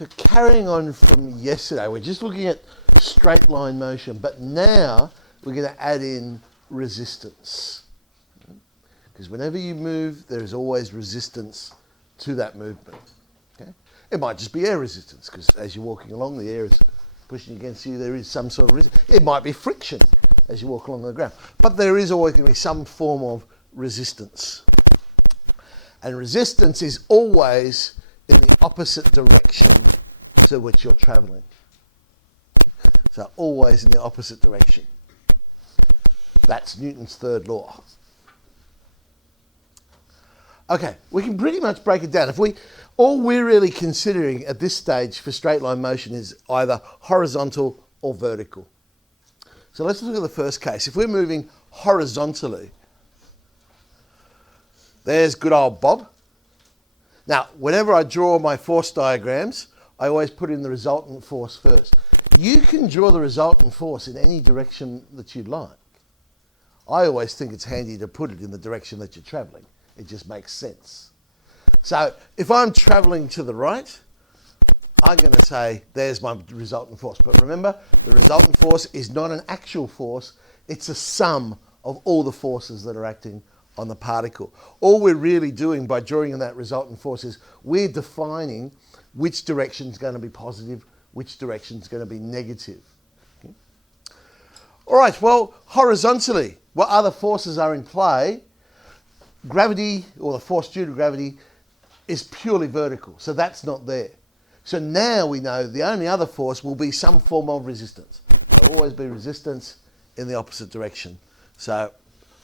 So carrying on from yesterday, we're just looking at straight line motion, but now we're going to add in resistance. Because whenever you move, there is always resistance to that movement. Okay? It might just be air resistance, because as you're walking along, the air is pushing against you, there is some sort of resistance. It might be friction as you walk along the ground, but there is always going to be some form of resistance. And resistance is always in the opposite direction to which you're travelling. So always in the opposite direction. That's Newton's third law. Okay, we can pretty much break it down. All we're really considering at this stage for straight line motion is either horizontal or vertical. So let's look at the first case. If we're moving horizontally, there's good old Bob. Now, whenever I draw my force diagrams, I always put in the resultant force first. You can draw the resultant force in any direction that you'd like. I always think it's handy to put it in the direction that you're travelling. It just makes sense. So if I'm travelling to the right, I'm going to say there's my resultant force. But remember, the resultant force is not an actual force. It's a sum of all the forces that are acting on the particle. All we're really doing by drawing in that resultant force is we're defining which direction is going to be positive, which direction is going to be negative. Okay. All right, well, horizontally, what other forces are in play? Gravity, or the force due to gravity, is purely vertical, so that's not there. So now we know the only other force will be some form of resistance. There'll always be resistance in the opposite direction. So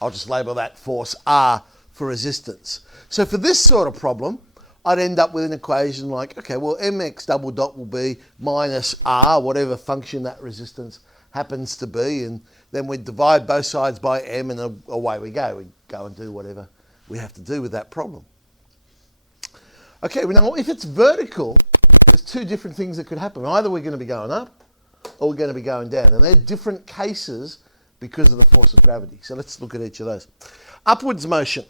I'll just label that force R for resistance. So for this sort of problem, I'd end up with an equation like, okay, well, mx double dot will be minus R, whatever function that resistance happens to be, and then we divide both sides by m, and away we go. We go and do whatever we have to do with that problem. Okay, now if it's vertical, there's two different things that could happen. Either we're going to be going up, or we're going to be going down, and they're different cases because of the force of gravity. So let's look at each of those. Upwards motion.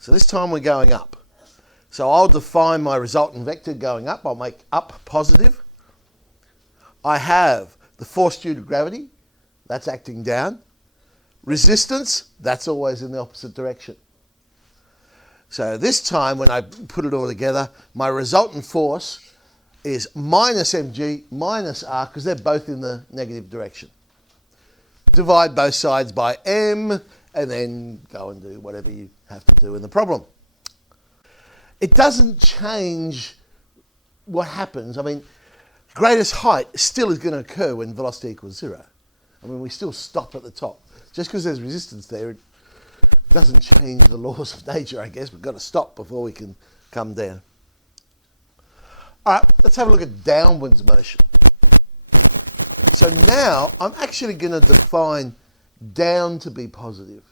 So this time we're going up. So I'll define my resultant vector going up. I'll make up positive. I have the force due to gravity. That's acting down. Resistance, that's always in the opposite direction. So this time when I put it all together, my resultant force is minus mg minus r, because they're both in the negative direction. Divide both sides by m, and then go and do whatever you have to do in the problem. It doesn't change what happens. I mean, greatest height still is going to occur when velocity equals 0. I mean, we still stop at the top. Just because there's resistance there, it doesn't change the laws of nature, I guess. We've got to stop before we can come down. All right, let's have a look at downwards motion. So now I'm actually going to define down to be positive.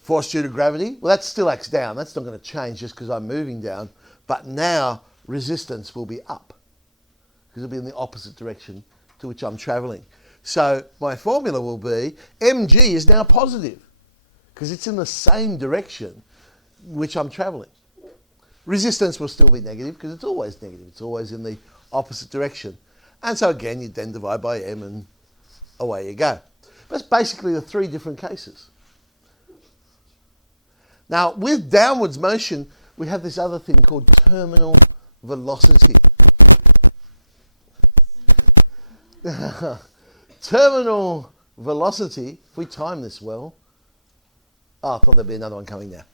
Force due to gravity, well, that still acts down. That's not going to change just because I'm moving down. But now resistance will be up, because it'll be in the opposite direction to which I'm travelling. So my formula will be mg is now positive, because it's in the same direction which I'm travelling. Resistance will still be negative, because it's always negative. It's always in the opposite direction. And so again, you then divide by m, and away you go. That's basically the three different cases. Now, with downwards motion, we have this other thing called terminal velocity. Terminal velocity, if we time this well, I thought there'd be another one coming now.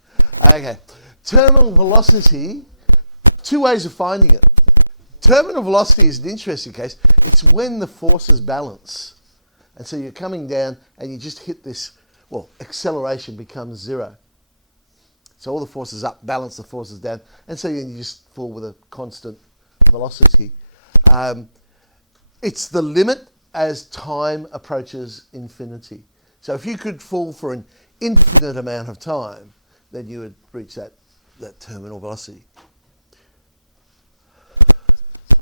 Okay, terminal velocity, two ways of finding it. Terminal velocity is an interesting case. It's when the forces balance. And so you're coming down and you just hit this, well, acceleration becomes 0. So all the forces up, balance the forces down, and so you just fall with a constant velocity. It's the limit as time approaches infinity. So if you could fall for an infinite amount of time, then you would reach that terminal velocity.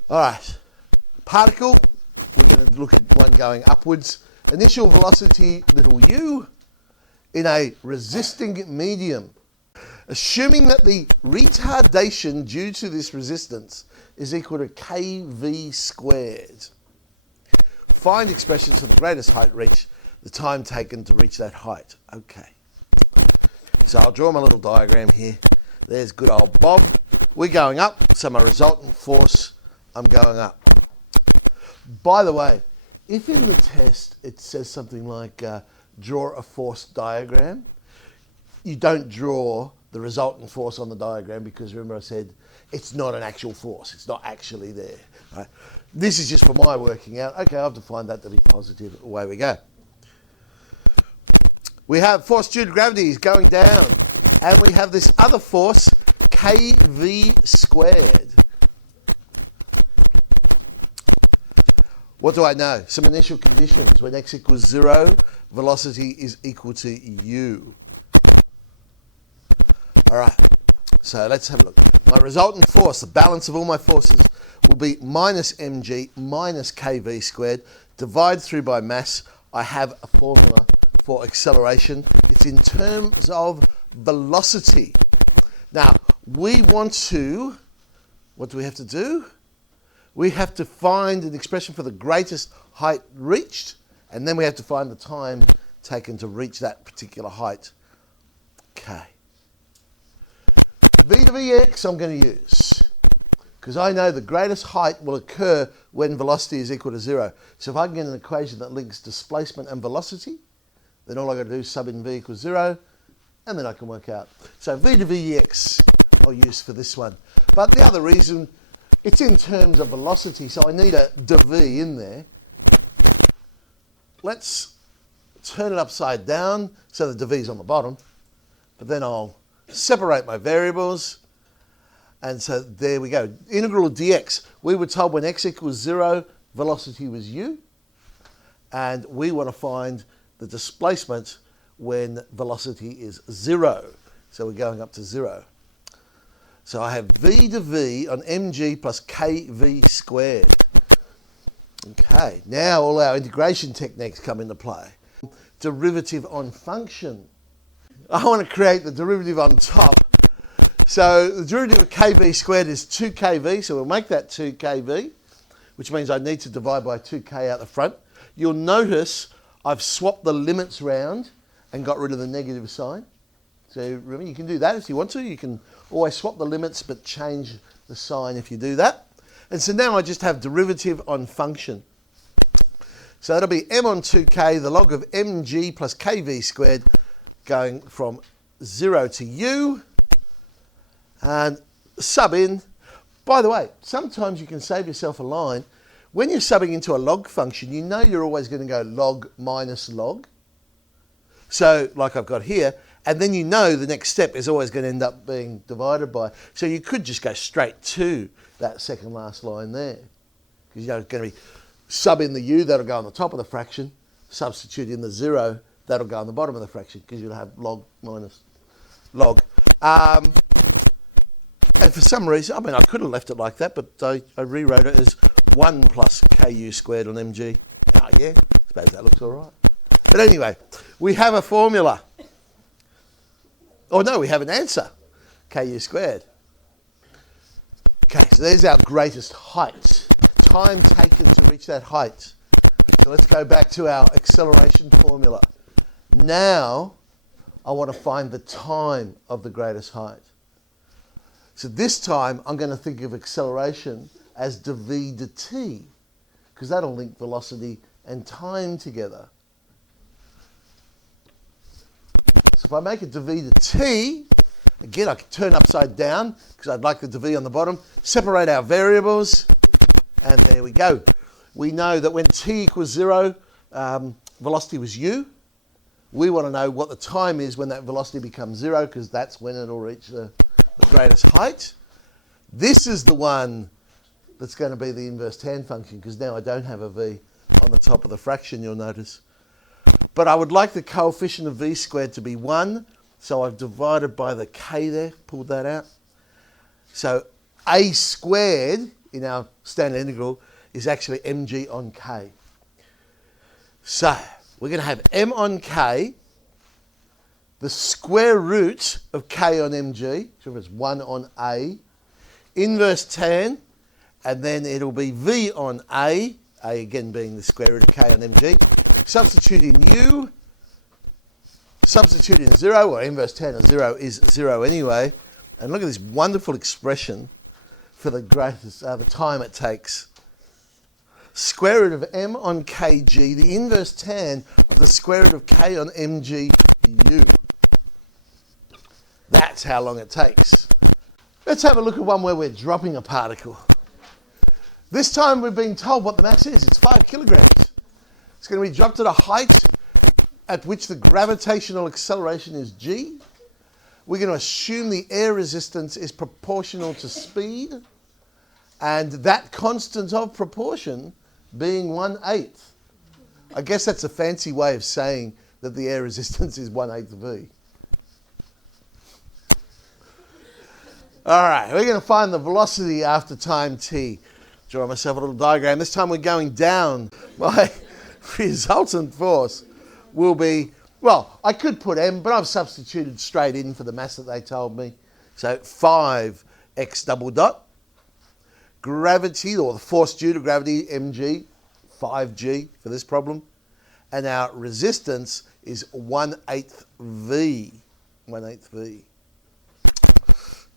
All right, particle, we're going to look at one going upwards. Initial velocity, little u, in a resisting medium. Assuming that the retardation due to this resistance is equal to kV squared. Find expressions for the greatest height reached, the time taken to reach that height. Okay. So I'll draw my little diagram here. There's good old Bob. We're going up, so my resultant force, I'm going up. By the way, if in the test it says something like draw a force diagram, you don't draw the resultant force on the diagram because remember I said it's not an actual force. It's not actually there. Right? This is just for my working out. Okay, I have to find that to be positive. Away we go. We have force due to gravity is going down. And we have this other force, kV squared. What do I know? Some initial conditions. When x equals 0, velocity is equal to u. All right, so let's have a look. My resultant force, the balance of all my forces, will be minus mg minus kv squared, divide through by mass. I have a formula for acceleration. It's in terms of velocity. Now, we want to, what do we have to do? We have to find an expression for the greatest height reached, and then we have to find the time taken to reach that particular height. Okay. V to Vx I'm going to use, because I know the greatest height will occur when velocity is equal to 0. So if I can get an equation that links displacement and velocity, then all I've got to do is sub in V equals 0, and then I can work out. So V to Vx I'll use for this one. But the other reason, it's in terms of velocity, so I need a dv in there. Let's turn it upside down so the dv's on the bottom, but then I'll separate my variables, and so there we go. Integral of dx, we were told when x equals 0, velocity was u, and we want to find the displacement when velocity is 0. So we're going up to 0. So I have v to v on mg plus kv squared. Okay, now all our integration techniques come into play. Derivative on function. I want to create the derivative on top. So the derivative of kv squared is 2kv, so we'll make that 2kv, which means I need to divide by 2k out the front. You'll notice I've swapped the limits round and got rid of the negative sign. So remember, you can do that if you want to. You can always swap the limits but change the sign if you do that. And so now I just have derivative on function. So that'll be m on 2k, the log of mg plus kv squared, going from 0 to u, and sub in. By the way, sometimes you can save yourself a line. When you're subbing into a log function, you know you're always going to go log minus log. So, like I've got here, and then you know the next step is always going to end up being divided by. So you could just go straight to that second last line there. Because you know it's going to be sub in the u, that'll go on the top of the fraction, substitute in the 0, that'll go on the bottom of the fraction, because you'll have log minus log. And for some reason, I mean, I could have left it like that, but I rewrote it as 1 plus ku squared on mg. Oh yeah, I suppose that looks all right. But anyway, we have a formula. Oh no, we have an answer, ku squared. Okay, so there's our greatest height. Time taken to reach that height. So let's go back to our acceleration formula. Now, I want to find the time of the greatest height. So this time, I'm going to think of acceleration as dv dt, because that'll link velocity and time together. So if I make it dv to t, again I can turn upside down because I'd like the dv on the bottom, separate our variables, and there we go. We know that when t equals 0, velocity was u. We want to know what the time is when that velocity becomes 0, because that's when it'll reach the greatest height. This is the one that's going to be the inverse tan function, because now I don't have a v on the top of the fraction, you'll notice. But I would like the coefficient of v squared to be 1, so I've divided by the k there, pulled that out. So a squared in our standard integral is actually mg on k. So we're going to have m on k the square root of k on mg, so it's 1 on a, inverse tan, and then it'll be v on a again being the square root of k on mg. Substitute in u, substitute in 0, or inverse tan of 0 is 0 anyway, and look at this wonderful expression for the time it takes. Square root of m on kg, the inverse tan of the square root of k on mg u. That's how long it takes. Let's have a look at one where we're dropping a particle. This time we've been told what the mass is. It's 5 kilograms. It's going to be dropped at a height at which the gravitational acceleration is g. We're going to assume the air resistance is proportional to speed, and that constant of proportion being 1/8. I guess that's a fancy way of saying that the air resistance is 1/8 v. All right, we're going to find the velocity after time t. Draw myself a little diagram. This time we're going down. My resultant force will be, well, I could put m, but I've substituted straight in for the mass that they told me. So 5x double dot. Gravity, or the force due to gravity, mg, 5g for this problem. And our resistance is 1/8 v. 1/8 v.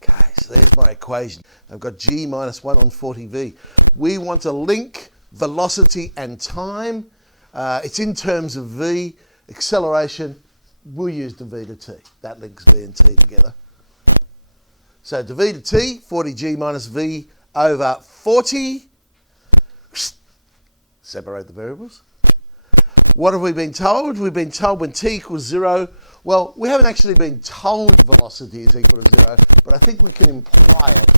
Okay, so there's my equation. I've got g minus 1 on 40v. We want to link velocity and time. It's in terms of v. Acceleration, we'll use the v to t. That links v and t together. So to v to t, 40g minus v over 40. Separate the variables. What have we been told? We've been told when t equals 0. Well, we haven't actually been told velocity is equal to 0, but I think we can imply it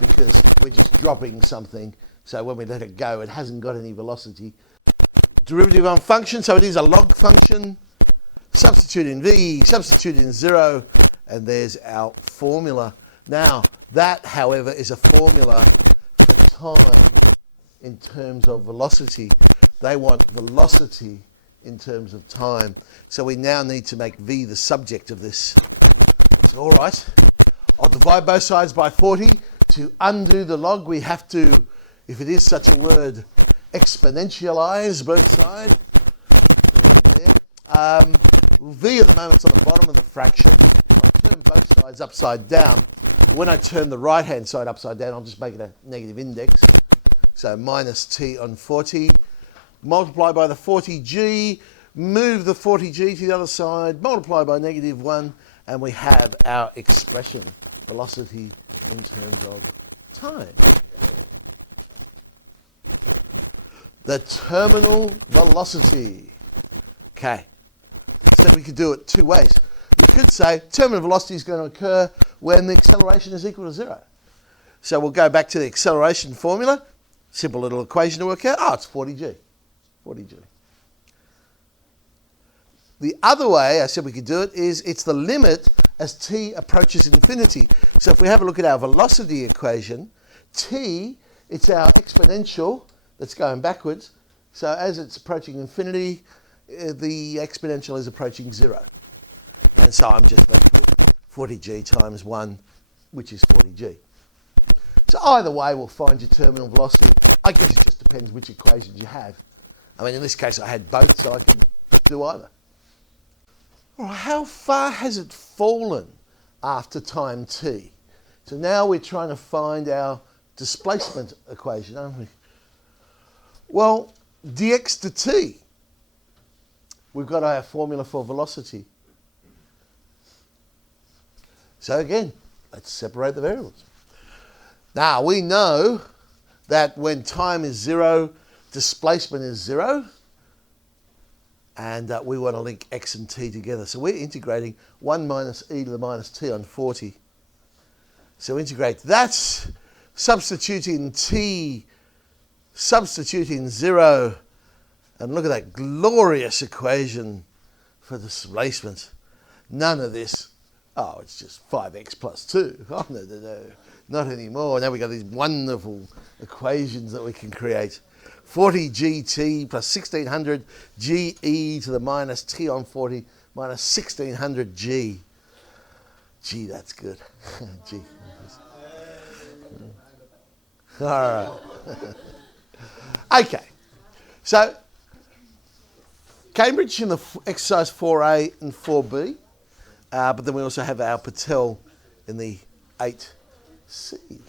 because we're just dropping something. So when we let it go, it hasn't got any velocity. Derivative on function, so it is a log function. Substitute in v, substitute in 0, and there's our formula. Now, that, however, is a formula for time in terms of velocity. They want velocity in terms of time. So we now need to make v the subject of this. So, all right, I'll divide both sides by 40. To undo the log, we have to, if it is such a word, exponentialize both sides. V at the moment's on the bottom of the fraction. I'll turn both sides upside down. When I turn the right-hand side upside down, I'll just make it a negative index. So minus t on 40. Multiply by the 40g, move the 40g to the other side, multiply by negative 1, and we have our expression, velocity in terms of time. The terminal velocity. Okay, so we could do it two ways. We could say terminal velocity is going to occur when the acceleration is equal to 0. So we'll go back to the acceleration formula. Simple little equation to work out. Oh, it's 40g. 40g. The other way I said we could do it is it's the limit as t approaches infinity. So if we have a look at our velocity equation, t, it's our exponential that's going backwards. So as it's approaching infinity, the exponential is approaching 0. And so I'm just left with 40g times 1, which is 40g. So either way, we'll find your terminal velocity. I guess it just depends which equations you have. I mean, in this case, I had both, so I can do either. All right, how far has it fallen after time t? So now we're trying to find our displacement equation, aren't we? Well, dx to t. We've got our formula for velocity. So again, let's separate the variables. Now, we know that when time is 0, displacement is 0, and we want to link x and t together. So we're integrating 1 minus e to the minus t on 40. So integrate that, substitute in t, substitute in 0, and look at that glorious equation for displacement. None of this, oh, it's just 5x plus 2. Oh, no, not anymore. Now we've got these wonderful equations that we can create. 40 gt plus 1600 ge to the minus t on 40 minus 1600 G. Gee, that's good. G. All right. Okay. So, Cambridge in the exercise 4A and 4B, but then we also have our Patel in the 8C.